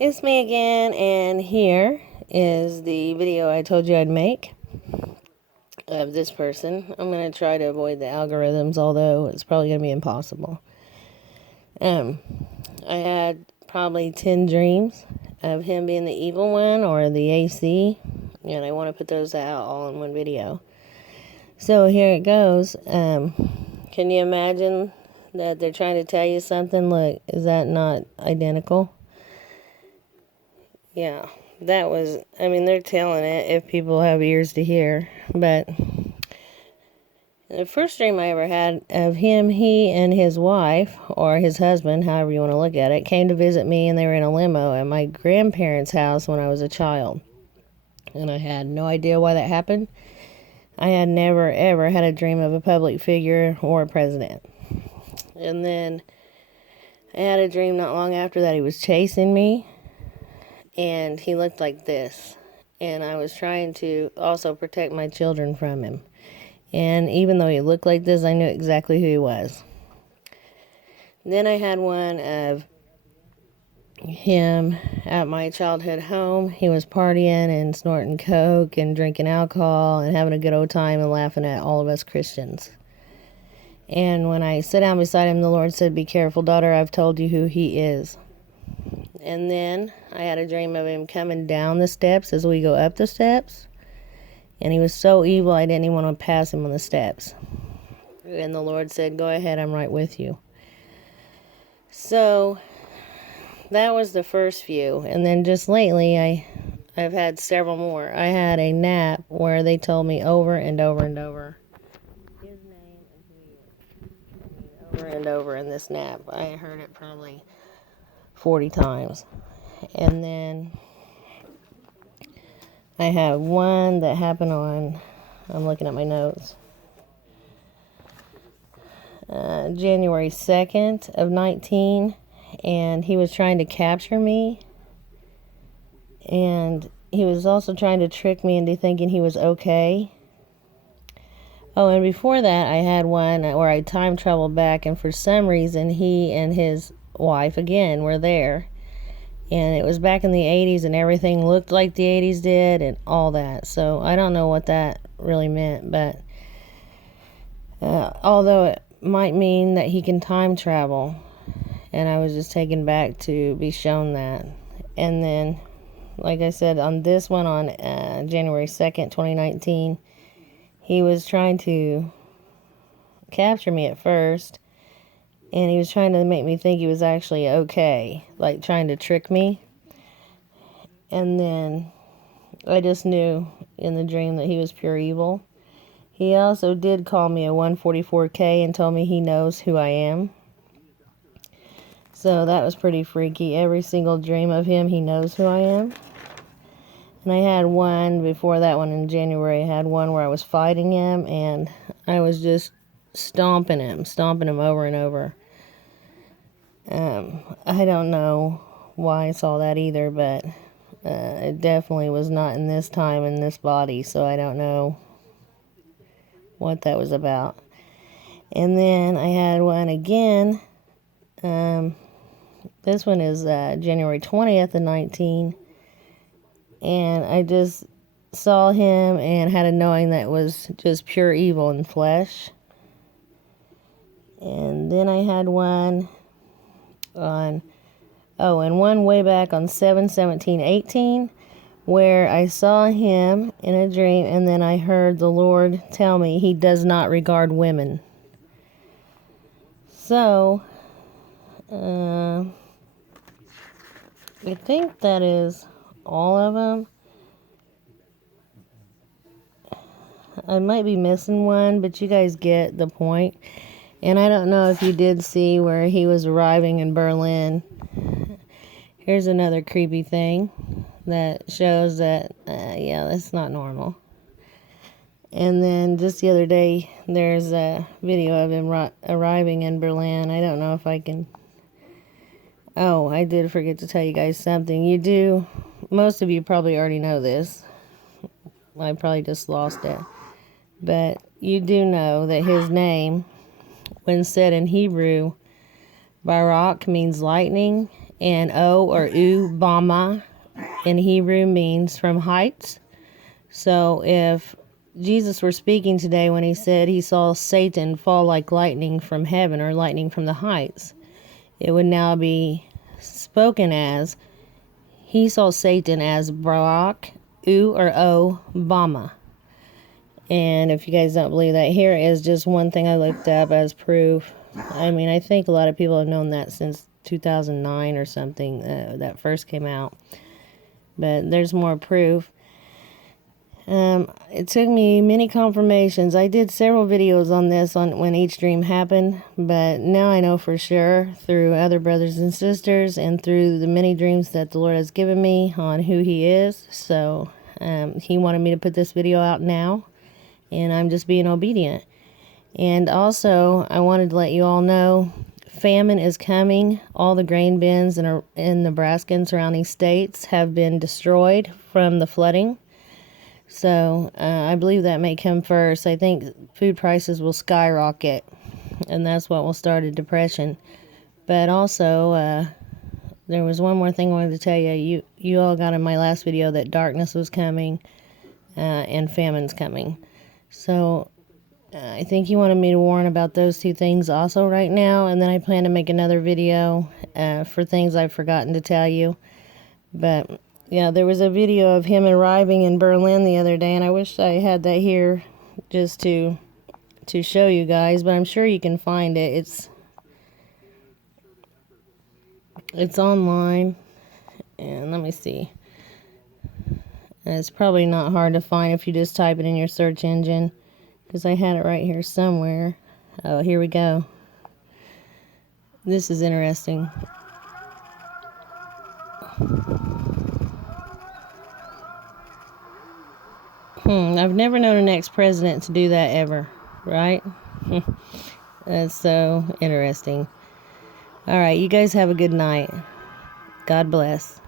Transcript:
It's me again, and here is the video I told you I'd make of this person. I'm going to try to avoid the algorithms, although it's probably going to be impossible. I had probably 10 dreams of him being the evil one or the AC, and I want to put those out all in one video. So here it goes. Can you imagine that they're trying to tell you something? Look, is that not identical? Yeah, that was, they're telling it if people have ears to hear. But the first dream I ever had of him, he and his wife, or his husband, however you want to look at it, came to visit me, and they were in a limo at my grandparents' house when I was a child. And I had no idea why that happened. I had never, ever had a dream of a public figure or a president. And then I had a dream not long after that he was chasing me. And he looked like this. And I was trying to also protect my children from him. And even though he looked like this, I knew exactly who he was. Then I had one of him at my childhood home. He was partying and snorting coke and drinking alcohol and having a good old time and laughing at all of us Christians. And when I sat down beside him, the Lord said, "Be careful, daughter, I've told you who he is." And then I had a dream of him coming down the steps as we go up the steps. And he was so evil, I didn't even want to pass him on the steps. And the Lord said, "Go ahead, I'm right with you." So that was the first few. And then just lately, I've had several more. I had a nap where they told me over and over and over his name and who he is. Over and over in this nap. I heard it probably 40 times. And then I have one that happened on, I'm looking at my notes, January 2nd of 19, and he was trying to capture me, and he was also trying to trick me into thinking he was okay. Oh, and before that, I had one where I time traveled back, and for some reason, he and his wife, again, were there. And it was back in the 80s, and everything looked like the 80s did, and all that. So I don't know what that really meant, but although it might mean that he can time travel, and I was just taken back to be shown that. And then, like I said, on this one, on January 2nd, 2019, he was trying to capture me at first, and he was trying to make me think he was actually okay, like trying to trick me. And then I just knew in the dream that he was pure evil. He also did call me a 144K and told me he knows who I am. So that was pretty freaky. Every single dream of him, he knows who I am. And I had one before that one in January. I had one where I was fighting him, and I was just stomping him over and over. I don't know why I saw that either, but it definitely was not in this time in this body, so I don't know what that was about. And then I had one again. This one is January 20th of 19, and I just saw him and had a knowing that it was just pure evil in flesh. And then I had one on, and one way back on 7/17/18, where I saw him in a dream, and then I heard the Lord tell me he does not regard women. So, I think that is all of them. I might be missing one, but you guys get the point. And I don't know if you did see where he was arriving in Berlin. Here's another creepy thing that shows that, that's not normal. And then just the other day, there's a video of him arriving in Berlin. I don't know if I can... Oh, I did forget to tell you guys something. Most of you probably already know this. I probably just lost it. But you do know that his name, when said in Hebrew, Barak, means lightning, and O or U, Bama, in Hebrew means from heights. So if Jesus were speaking today when he said he saw Satan fall like lightning from heaven or lightning from the heights, it would now be spoken as he saw Satan as Barak, U or O, Bama. And if you guys don't believe that, here is just one thing I looked up as proof. I mean, I think a lot of people have known that since 2009 or something, that first came out. But there's more proof. It took me many confirmations. I did several videos on this on when each dream happened, but now I know for sure through other brothers and sisters and through the many dreams that the Lord has given me on who he is. So he wanted me to put this video out now, and I'm just being obedient. And also, I wanted to let you all know famine is coming. All the grain bins in Nebraska and surrounding states have been destroyed from the flooding. So I believe that may come first. I think food prices will skyrocket, and that's what will start a depression. But also, there was one more thing I wanted to tell you. You all got in my last video that darkness was coming and famine's coming. So I think you wanted me to warn about those two things also right now, and then I plan to make another video for things I've forgotten to tell you. But yeah, there was a video of him arriving in Berlin the other day, and I wish I had that here just to show you guys, but I'm sure you can find it. It's online, and let me see. And it's probably not hard to find if you just type it in your search engine, because I had it right here somewhere. Oh, here we go. This is interesting. I've never known an ex-president to do that ever, right? That's so interesting. All right, you guys have a good night. God bless.